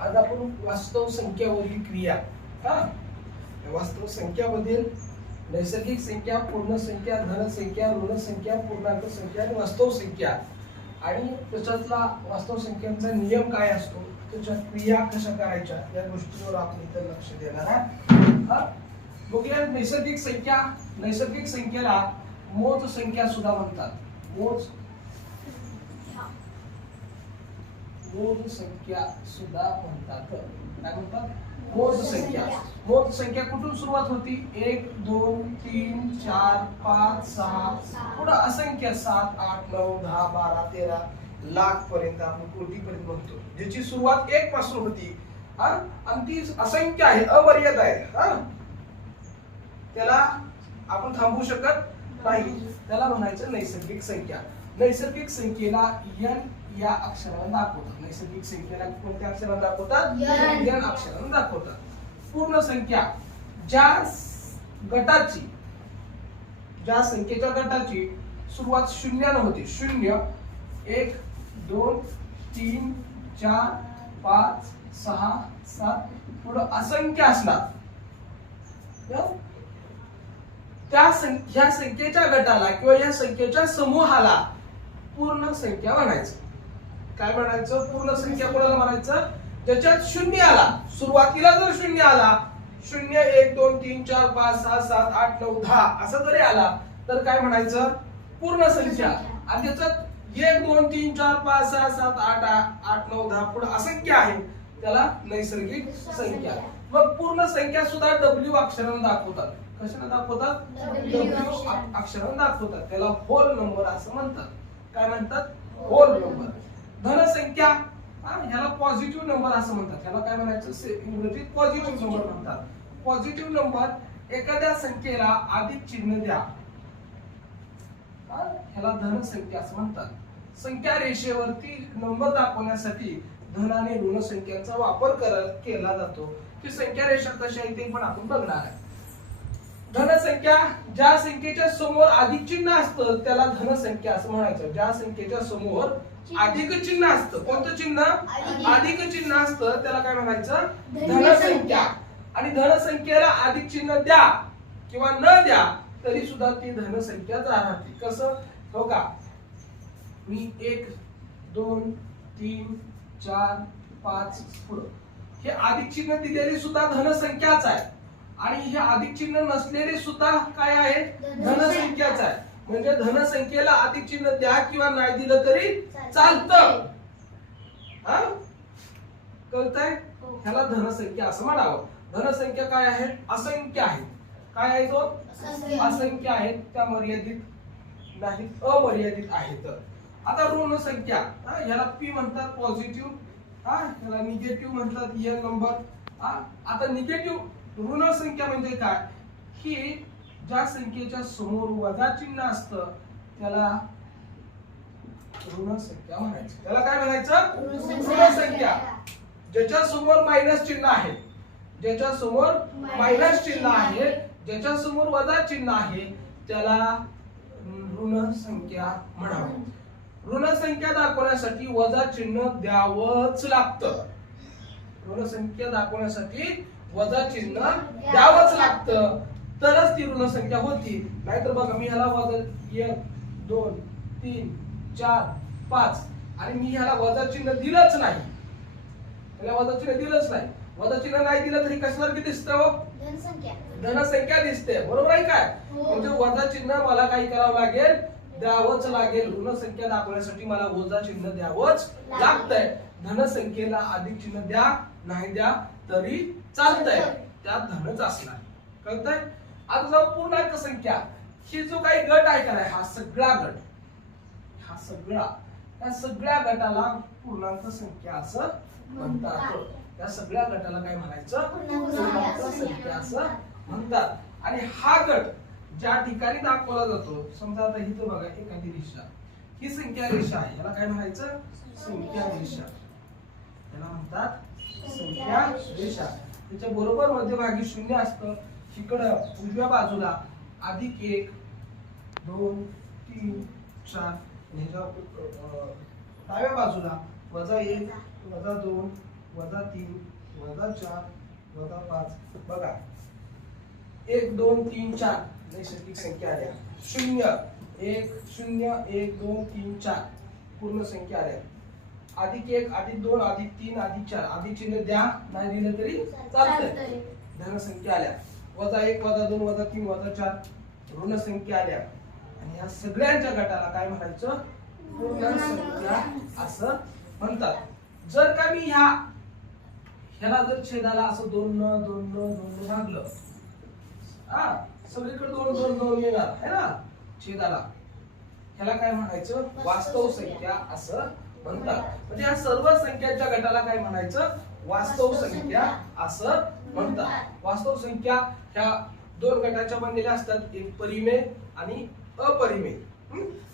आज आपण वास्तव संख्यावरील क्रिया हा? वास्तव संख्यामधील नैसर्गिक संख्या पूर्ण संख्या धन संख्या ऋण संख्या पूर्णांक संख्या आणि वास्तव संख्या. आणि त्याच्यातला वास्तव संख्यांचा नियम काय असतो? त्याच्या क्रिया कशा करायच्या? या गोष्टीवर आपण इथं लक्ष देणार आहे बघूया नैसर्गिक संख्या नैसर्गिक संख्येला मोज संख्या सुद्धा म्हणतात. मोज मोज संख्या सुद्धा म्हणतात. काय म्हणतात? मोज संख्या मोज संख्या कुठून सुरुवात होती? एक दोन तीन चार पाच सहा. पुढे असंख्य सात आठ नऊ दहा बारा तेरा लाख पर्यंत आपण कोटी पर्यंत म्हणतो ज्याची सुरुवात एक पासून होती. हा? आणि ती असंख्य आहे अमर्याद आहे. हा? त्याला आपण थांबवू शकत नाही. त्याला म्हणायचं नैसर्गिक संख्या. नैसर्गिक संख्येला यन या अक्षराने दाखवतात. नैसर्गिक संख्येला कोणत्या अक्षराने दाखवतात? यन. अक्षराने दाखवतात. पूर्ण संख्या ज्या गटाची ज्या संख्येच्या गटाची सुरुवात शून्यानं होती. शून्य एक दोन तीन चार पाच सहा सात पुढं असंख्य असणार? त्या सं- ह्या संख्येच्या गटाला किंवा या संख्येच्या समूहाला पूर्ण संख्या म्हणायचं. काय म्हणायचं? पूर्ण संख्या कोणाला म्हणायचं? ज्याच्यात शून्य आला सुरुवातीला जर शून्य आला शून्य एक दोन तीन चार पाच सहा सात आठ नऊ दहा असं जरी आला तर काय म्हणायचं? पूर्ण संख्या. आणि त्याच्यात एक दोन तीन चार पाच सहा सात आठ आठ नऊ दहा पुढे असंख्य आहे त्याला नैसर्गिक संख्या. मग पूर्ण संख्या सुद्धा डब्ल्यू अक्षरानं दाखवतात. कशाने दाखवतात? डब्ल्यू अक्षरानं दाखवतात. त्याला होल नंबर असं म्हणतात. काय म्हणतात? होल नंबर धनसंख्या हा, ह्याला पॉझिटिव्ह नंबर असं म्हणतात. ह्याला काय म्हणायचं? इंग्रजीत पॉझिटिव्ह नंबर म्हणतात. पॉझिटिव्ह नंबर एखाद्या संख्येला अधिक चिन्ह द्या. ह्याला धनसंख्या असं म्हणतात. संख्या रेषेवरती नंबर दाखवण्यासाठी धन आणि ऋण संख्यांचा वापर कर- केला जातो. ती संख्या रेषा कशा आहे ते पण आपण बघणार आहे. धनसंख्या ज्या संख्येच्या समोर अधिक चिन्ह असतं त्याला धनसंख्या असं म्हणायचं. ज्या संख्येच्या समोर अधिक चिन्ह असतं. कोणतं चिन्ह? अधिक. चिन्ह असतं. त्याला काय म्हणायचं? धनसंख्या. धनसंख्या आणि धनसंख्येला अधिक चिन्ह द्या किंवा न द्या तरी सुद्धा ती धनसंख्याच राहते. कसं? हो का? मी एक दोन तीन चार पाच पुढं. हे अधिक चिन्ह दिलेली सुद्धा धनसंख्याच आहे. आणि हे अधिक चिन्ह नसलेले सुद्धा काय आहे? धनसंख्याच आहे. म्हणजे धनसंख्येला अधिक चिन्ह द्या किंवा नाही दिलं तरी चालतं. हा? कळतंय? हो. ह्याला धनसंख्या असं म्हणावं. धनसंख्या काय आहे? असंख्य आहे काय आहे तो? असंख्य. आहेत. त्या मर्यादित नाहीत अमर्यादित आहेत. आता ऋण संख्या. हा, ह्याला पी म्हणतात पॉझिटिव्ह हा ह्याला निगेटिव्ह म्हणतात एन नंबर हा आता निगेटिव्ह ऋण संख्या म्हणजे काय? की ज्या संख्येच्या समोर वजा चिन्ह असतं त्याला ऋण संख्या म्हणायचं. त्याला काय म्हणायचं? ऋण संख्या. ज्याच्या समोर मायनस चिन्ह आहे ज्याच्या समोर मायनस चिन्ह आहे ज्याच्या समोर वजा चिन्ह आहे त्याला ऋण संख्या म्हणावं. ऋण संख्या दाखवण्यासाठी वजा चिन्ह द्यावंच लागतं. ऋण संख्या दाखवण्यासाठी वजा चिन्ह द्यावंच लागतं. तरच ती ऋण संख्या होती. नाहीतर बघा मी ह्याला वजा एक दोन तीन चार पाच. आणि मी ह्याला वजा चिन्ह दिलंच नाही. त्याला वजा चिन्ह दिलंच नाही. वजा चिन्ह नाही दिलं तरी कशासारखी दिसतं हो? धनसंख्या. दिसते. बरोबर आहे काय? हो. म्हणजे वजा चिन्ह मला काही करावं लागेल द्यावंच लागेल. ऋण संख्या दाखवण्यासाठी मला वजा चिन्ह द्यावंच लागतंय. धनसंख्येला अधिक चिन्ह द्या नाही द्या तरी चालतंय. त्यात धनच असणार. कळतंय? आता जाऊ पूर्णांक संख्या ही जो काही गट आहे का नाही हा सगळा गट. हा सगळा. या सगळ्या गटाला पूर्णांक संख्या असं म्हणतात. या सगळ्या गटाला काय म्हणायचं? पूर्णांक. संख्या असं म्हणतात. आणि हा गट ज्या ठिकाणी दाखवला जातो समजा आता इथं बघा एखादी रेषा. ही संख्या रेषा आहे. याला काय म्हणायचं? संख्या रेषा. याला म्हणतात संख्या रेषा. त्याच्या बरोबर मध्यभागी शून्य असतं. इकडं उजव्या बाजूला अधिक एक दोन तीन चार ह्याच्या डाव्या बाजूला वजा एक वजा दोन वजा तीन वजा चार वजा पाच. बघा. एक दोन तीन चार. नैसर्गिक संख्या आल्या. शून्य. एक शून्य एक दोन तीन चार. पूर्ण संख्या आल्या. अधिक एक अधिक दोन अधिक तीन अधिक चार. अधिक चिन्ह द्या. नाही दिलं तरी चालतंय. धनसंख्या आल्या. वजा एक वजा दोन वजा तीन वजा चार ऋण संख्या आल्या. आणि या सगळ्यांच्या गटाला काय म्हणायचं? पूर्ण संख्या असं म्हणतात. जर का मी ह्या ह्याला जर छेदाला असं दोन न दोन न दोन भागलं हा सगळीकडे दोन दोन दोन येणार है ना? छेदाला. ह्याला काय म्हणायचं? वास्तव संख्या असं म्हणतात. म्हणजे या सर्व संख्यांच्या गटाला काय म्हणायचं? वास्तव संख्या असं म्हणतात. वास्तव संख्या ह्या दोन गटाच्या बनलेल्या असतात. एक परिमेय आणि अपरिमेय.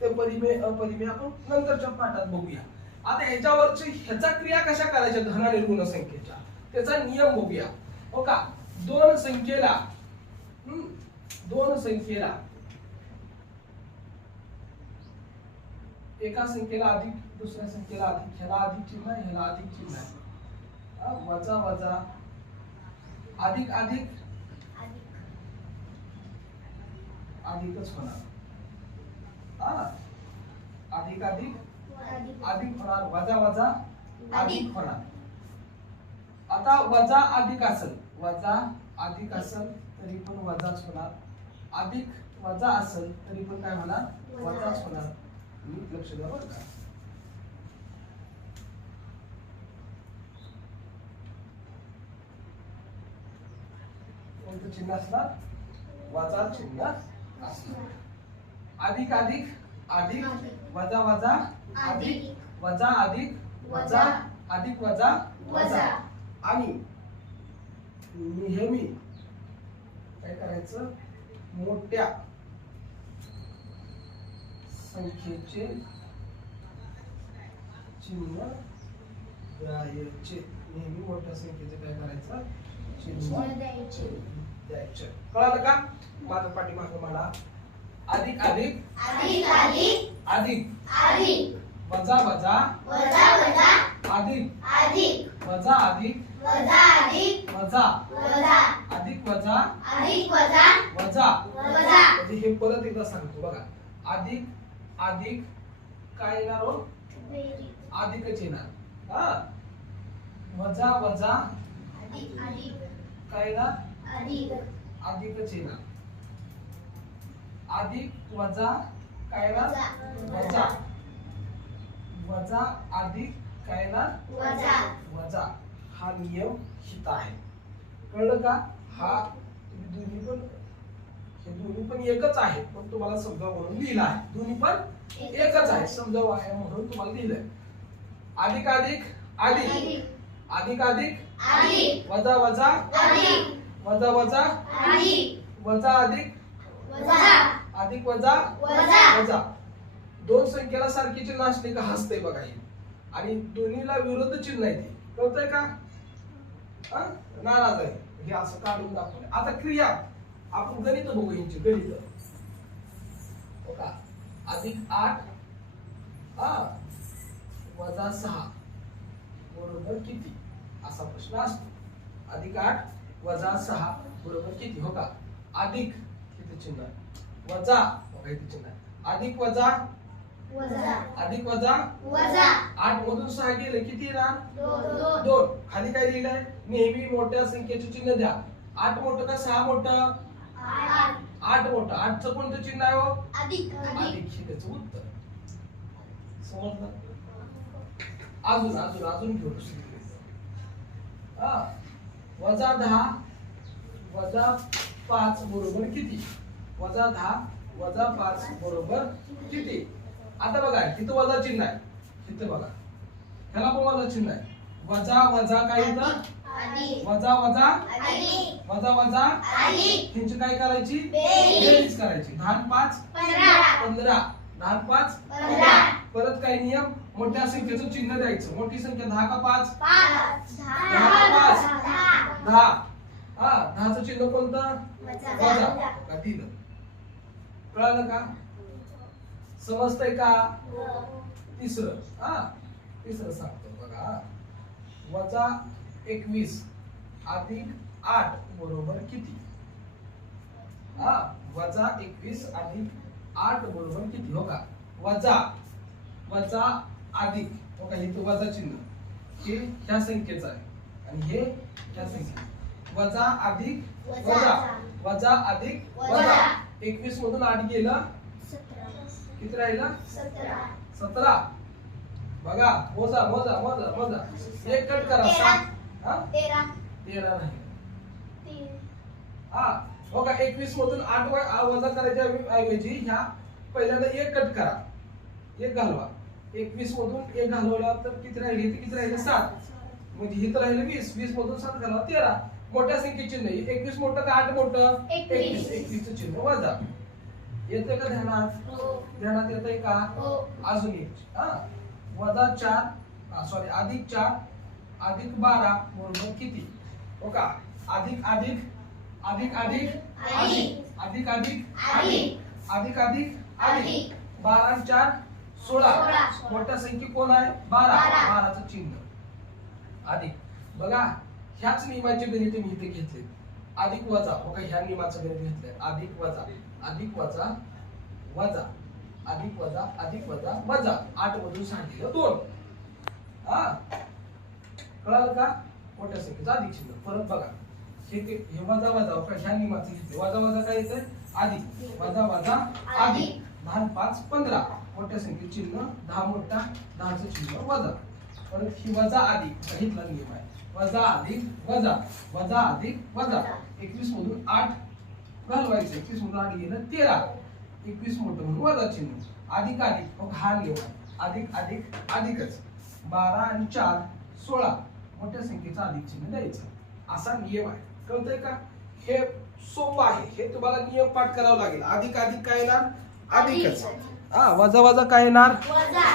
ते परिमेय अपरिमेय आपण नंतरच्या पाठात बघूया. आता ह्याच्यावरची ह्याचा क्रिया कशा करायच्या? धन आणि ऋण संख्येच्या. त्याचा नियम बघूया. हो का? दोन संख्येला दोन संख्येला. एका संख्येला अधिक दुसऱ्या संख्येला अधिक ह्याला अधिक चिन्ह आहे, ह्याला अधिक चिन्ह वजा वजा. अधिक अधिक? अधिकच होणार. अधिक अधिक? अधिक. होणार. वजा वजा? अधिक होणार. आता वजा अधिक असेल. वजा अधिक असेल तरी पण वजाच होणार. अधिक वजा असेल तरी पण काय होणार? वजाच होणार. लक्ष द्या बरं का. कोणतं चिन्ह असणार? वजा चिन्ह असणार. अधिक अधिक अधिक वजा वजा अधिक वजा अधिक वजा अधिक वजा वजा. आणि नेहमी काय करायचं? मोठ्या संख्येचे चिन्ह नेहमी मोठ्या संख्येचे काय करायचं? चिन्ह द्यायचे. कळालं का? माझं पाठीमागं मला अधिक अधिक अधिक वजा वजा अधिक. वजा अधिक. वजा अधिक. वजा. वजा. म्हणजे हे परत एकदा सांगतो बघा. अधिक अधिक. काय येणार हो? अधिकच येणार. वजा वजा. काय येणार अधिकच येणार अधिक वजा काय वजा. वजा अधिक काय येणार वजा. हा नियम हित आहे. कळलं का? हा. दोन्ही पण हे दोन्ही पण एकच आहे पण तुम्हाला समजा म्हणून लिहिला आहे. दोन्ही पण एकच आहे. समजाव आहे म्हणून तुम्हाला लिहिलंय. अधिक अधिक अधिक. अधिक अधिक वजा वजा. वजा वजा. वजा अधिक. अधिक वजा. वजा. दोन संख्येला सारखी चिन्ह असले का हसते बघा हे. आणि दोन्हीला विरुद्ध चिन्ह आहे ते. कळतंय का? हा? नाराज आहे. हे असं काढून दाखवलं आता क्रिया. आपण गणित बघू यांची गणित. अधिक आठ. हा? वजा सहा. बरोबर किती? असा प्रश्न असतो. अधिक आठ वजा सहा बरोबर किती? हो का? अधिक किती चिन्ह? आहे? वजा बघा इथे चिन्ह आहे. अधिक वजा. अधिक वजा. आठ मधून सहा गेले किती येणार? दोन. खाली काय लिहिलंय? नेहमी मोठ्या संख्येचे चिन्ह द्या. आठ मोठं का सहा मोठं? आठ. मोठं. आठचं कोणतं चिन्ह आहे हो? अधिक. हे त्याचं उत्तर समजलं? अजून अजून अजून घेऊ हा. वजा दहा वजा पाच बरोबर किती? वजा दहा वजा पाच बरोबर किती? आता बघा तिथं वजा चिन्ह आहे. तिथं बघा. ह्याला पण वजा चिन्ह आहे. वजा वजा काय येतं वजा वजा? वजा वजा? ह्यांची काय करायची? बेरीज. करायची. दहा पाच? पंधरा. दहा पाच? परत काय नियम मोठ्या संख्येचं चिन्ह द्यायचं. मोठी संख्या दहा का पाच? दहा हा दहाचं चिन्ह कोणतं? वजा. का दिलं कळालं का? समजतंय का? तिसरं. हा तिसरं सांगतो बघा. वजा एकवीस अधिक आठ बरोबर किती? हा वजा एकवीस अधिक आठ बरोबर किती? हो का? वजा. वजा अधिक का हे तो वजा चिन्ह. हे ह्या संख्येचं आहे. आणि हे ह्या संख्ये वजा अधिक वजा. वजा. अधिक वजा. एकवीस मधून आठ गेलं. किती राहिला? सतरा. बघा मोजा मोजा मोजा मोजा. एक कट करा. सात. हा? तेरा. तेरा तीन. हा का एकवीस मधून आठ वजा करायच्या ऐव- ऐवजी ह्या पहिल्यांदा एक कट करा. एक घालवा. एकवीस मधून एक घालवला तर किती राहिले? किती राहिले? सात. म्हणजे इथं राहिले वीस. वीस मधून सात घालवा. तेरा. मोठ्या संख्येचे चिन्ह. एकवीस मोठं का आठ मोठं? एकवीस. एकवीसचं चिन्ह. वजा. येते का ध्यानात? हो. ध्यानात येतंय का? हो. अजून एक हा. वजा चार. सॉरी अधिक चार. अधिक बारा. बरोबर किती? हो का? अधिक अधिक. अधिक अधिक. अधिक. अधिक अधिक. अधिक. अधिक अधिक. बारा चार. सोळा. मोठ्या संख्ये कोण आहे? बारा. बारा. बाराचं चिन्ह. अधिक बघा ह्याच नियमाचे गणित मी इथे घेतले. अधिक वजा. हो का ह्या नियमाचं गणित घेतलंय. अधिक वजा. अधिक वजा. वजा. अधिक वजा. अधिक वजा. वजा. आठ मधून सांगितलं दोन. हा? कळालं का? मोठ्या संख्येचं अधिक चिन्ह. परत बघा. हे ते- हे वजा वजा. हो का ह्या नियमाचं घेतलं वजा वजा काय येतं अधिक वजा वजा. अधिक दहा आणि पाच पंधरा. मोठ्या संख्येचे चिन्ह दहा मोठा दहाचं चिन्ह वजा. परत ही वजा अधिक सांगितला नियम आहे. वजा अधिक वजा. वजा अधिक वजा. एकवीस मधून आठ घालवायचं. एकवीस मधून आठ गेलं तेरा. एकवीस मोठं म्हणून वजा चिन्ह. अधिक अधिक मग हा नियम आहे. अधिक अधिक अधिकच. बारा आणि चार सोळा. मोठ्या संख्येचा अधिक चिन्ह द्यायचं. असा नियम आहे. कळतंय का? हे सोपं आहे. हे तुम्हाला नियम पाठ करावं लागेल. अधिक अधिक काय येणार? अधिकच. हा वजा वजा काय येणार? वजा.